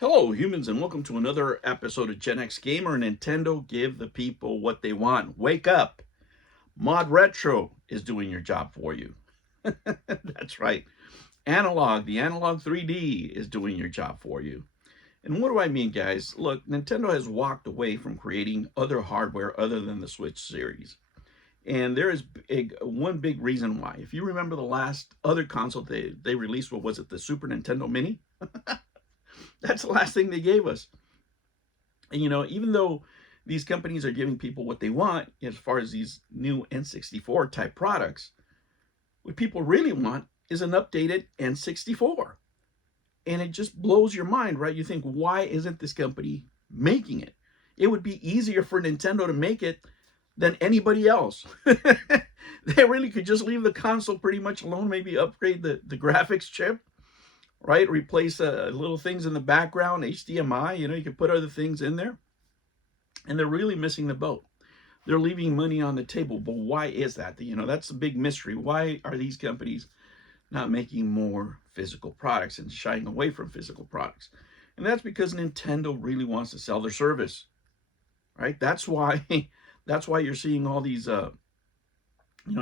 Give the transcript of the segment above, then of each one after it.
Hello, humans, and welcome to another episode of Gen X Gamer. Nintendo, give the people what they want. Wake up. Mod Retro is doing your job for you. That's right. The Analog 3D is doing your job for you. And what do I mean, guys? Look, Nintendo has walked away from creating other hardware other than the Switch series. And there is one big reason why. If you remember the last other console they released, what was it, the Super Nintendo Mini? That's the last thing they gave us. And, even though these companies are giving people what they want as far as these new N64 type products, what people really want is an updated N64. And it just blows your mind, right? You think, why isn't this company making it? It would be easier for Nintendo to make it than anybody else. They really could just leave the console pretty much alone, maybe upgrade the graphics chip, right? Replace little things in the background, HDMI, you could put other things in there. And they're really missing the boat. They're leaving money on the table. But why is that? That's the big mystery. Why are these companies not making more physical products and shying away from physical products? And that's because Nintendo really wants to sell their service, right? That's why you're seeing all these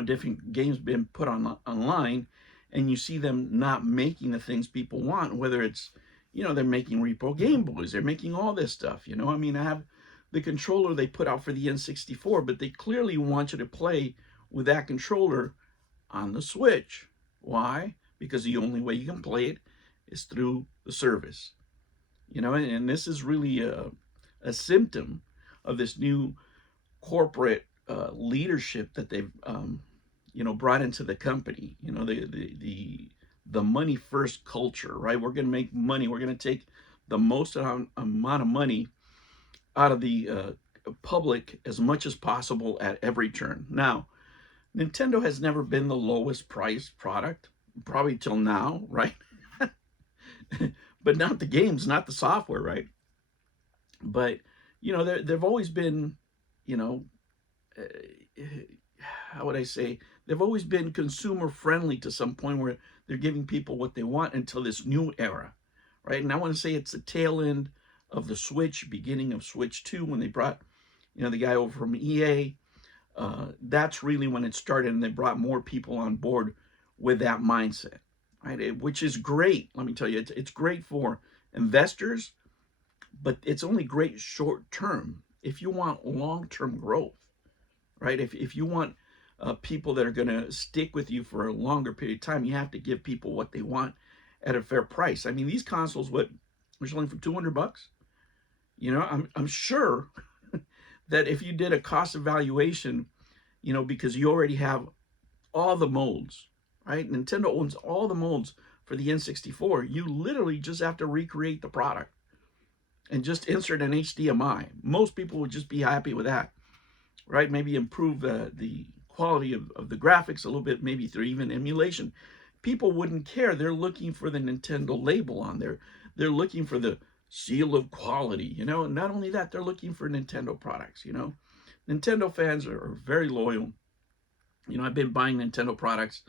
different games being put online, and you see them not making the things people want, whether it's, they're making Repo Game Boys, they're making all this stuff. I have the controller they put out for the N64, but they clearly want you to play with that controller on the Switch. Why? Because the only way you can play it is through the service. And this is really a symptom of this new corporate leadership that they've brought into the company. The money first culture, right? We're going to make money. We're going to take the most amount of money out of the public as much as possible at every turn. Now, Nintendo has never been the lowest priced product, probably till now, right? But not the games, not the software, right? But they've always been, how would I say? They've always been consumer friendly to some point where they're giving people what they want until this new era, right? And I want to say it's the tail end of the Switch, beginning of Switch 2, when they brought, the guy over from EA. That's really when it started, and they brought more people on board with that mindset, right? Which is great. Let me tell you, it's great for investors, but it's only great short term. If you want long-term growth, right? If you want people that are going to stick with you for a longer period of time, you have to give people what they want at a fair price. I mean, these consoles, we're selling for $200. I'm sure that if you did a cost evaluation, because you already have all the molds, right? Nintendo owns all the molds for the N64. You literally just have to recreate the product and just insert an HDMI. Most people would just be happy with that, right? Maybe improve the quality of the graphics a little bit, maybe through even emulation. People wouldn't care. They're looking for the Nintendo label on there. They're looking for the seal of quality, Not only that, they're looking for Nintendo products, Nintendo fans are very loyal. I've been buying Nintendo products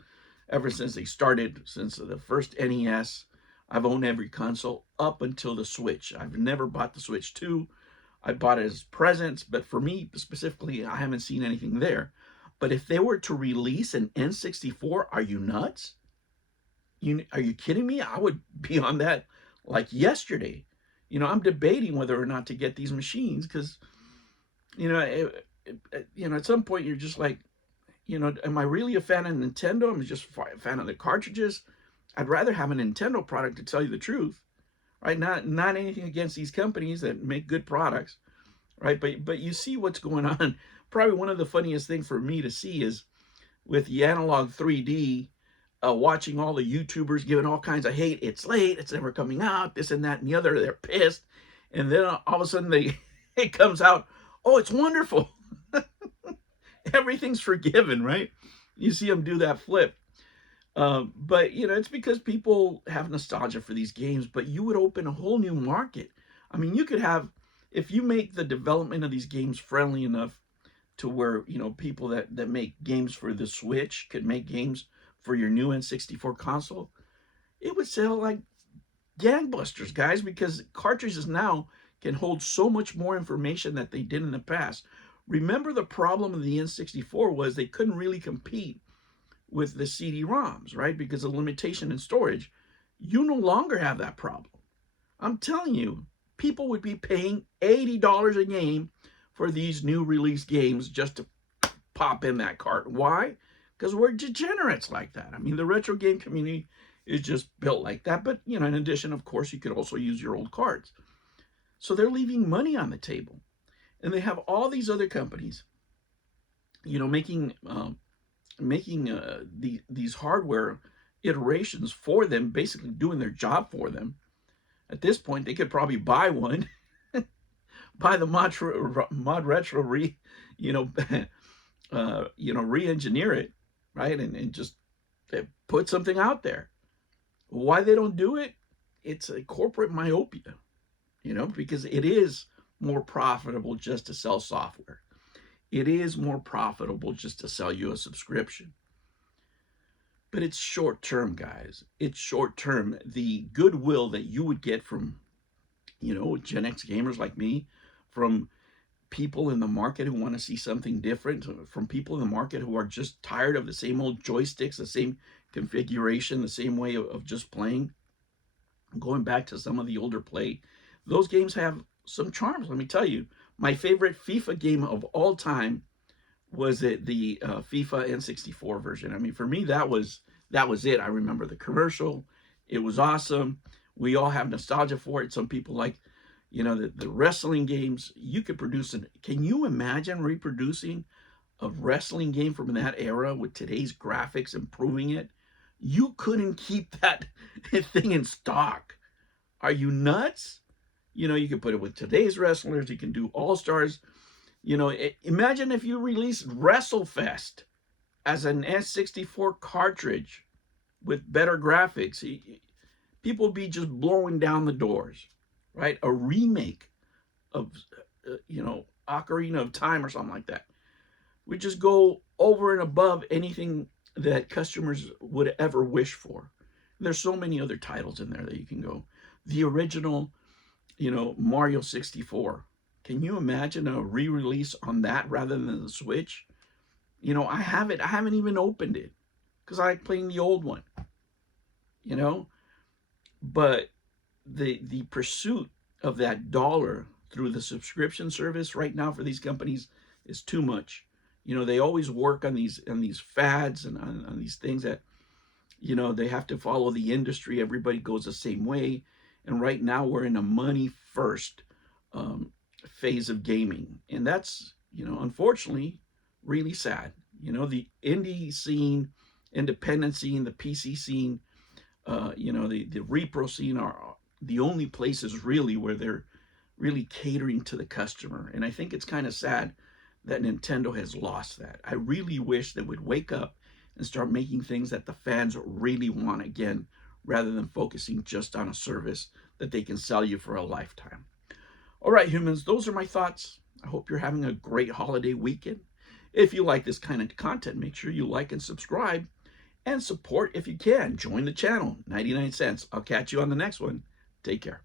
ever since they started, since the first NES. I've owned every console up until the Switch. I've never bought the Switch 2. I bought it as presents, but for me specifically, I haven't seen anything there. But if they were to release an N64, are you nuts? Are you kidding me? I would be on that like yesterday. I'm debating whether or not to get these machines because, at some point you're just like, am I really a fan of Nintendo? I'm just a fan of the cartridges. I'd rather have a Nintendo product, to tell you the truth, right? Not anything against these companies that make good products, right? But you see what's going on. Probably one of the funniest things for me to see is with the Analog 3D, watching all the YouTubers giving all kinds of hate. It's late. It's never coming out. This and that and the other. They're pissed, and then all of a sudden it comes out. Oh, it's wonderful. Everything's forgiven, right? You see them do that flip. But it's because people have nostalgia for these games. But you would open a whole new market. I mean, you could have, if you make the development of these games friendly enough to where people that make games for the Switch could make games for your new N64 console, it would sell like gangbusters, guys, because cartridges now can hold so much more information that they did in the past. Remember, the problem of the N64 was they couldn't really compete with the CD-ROMs, right? Because of limitation in storage. You no longer have that problem. I'm telling you, people would be paying $80 a game for these new release games just to pop in that cart. Why? Because we're degenerates like that. I mean, the retro game community is just built like that. But, you know, in addition, of course, you could also use your old cards. So they're leaving money on the table. And they have all these other companies, you know, making these hardware iterations for them, basically doing their job for them. At this point, they could probably buy one, buy the mod retro you know, re-engineer it, right, and just put something out there. Why they don't do it? It's a corporate myopia, you know, because it is more profitable just to sell software. It is more profitable just to sell you a subscription. But it's short term, guys. It's short term. The goodwill that you would get from, you know, Gen X gamers like me, from people in the market who want to see something different, from people in the market who are just tired of the same old joysticks, the same configuration, the same way of just playing. Going back to some of the older play, those games have some charms. Let me tell you, my favorite FIFA game of all time was it the FIFA N64 version. I mean, for me, that was it. I remember the commercial. It was awesome. We all have nostalgia for it. Some people like, you know, the wrestling games. You could produce can you imagine reproducing a wrestling game from that era with today's graphics, improving it? You couldn't keep that thing in stock. Are you nuts? You know, you can put it with today's wrestlers. You can do all-stars. You know, imagine if you released WrestleFest as an S64 cartridge with better graphics. People would be just blowing down the doors, right? A remake of, you know, Ocarina of Time or something like that. We just go over and above anything that customers would ever wish for. There's so many other titles in there that you can go. The original, you know, Mario 64. Can you imagine a re-release on that rather than the Switch? You know, I haven't even opened it because I like playing the old one, you know? But the pursuit of that dollar through the subscription service right now for these companies is too much. You know, they always work on these fads and on these things that, you know, they have to follow the industry. Everybody goes the same way. And right now we're in a money first phase of gaming. And that's, you know, unfortunately, really sad. You know, the indie scene, independent scene, the PC scene, you know, the repro scene are the only places really where they're really catering to the customer. And I think it's kind of sad that Nintendo has lost that. I really wish they would wake up and start making things that the fans really want again, rather than focusing just on a service that they can sell you for a lifetime. All right, humans, those are my thoughts. I hope you're having a great holiday weekend. If you like this kind of content, make sure you like and subscribe, and support if you can. Join the channel, 99 cents. I'll catch you on the next one. Take care.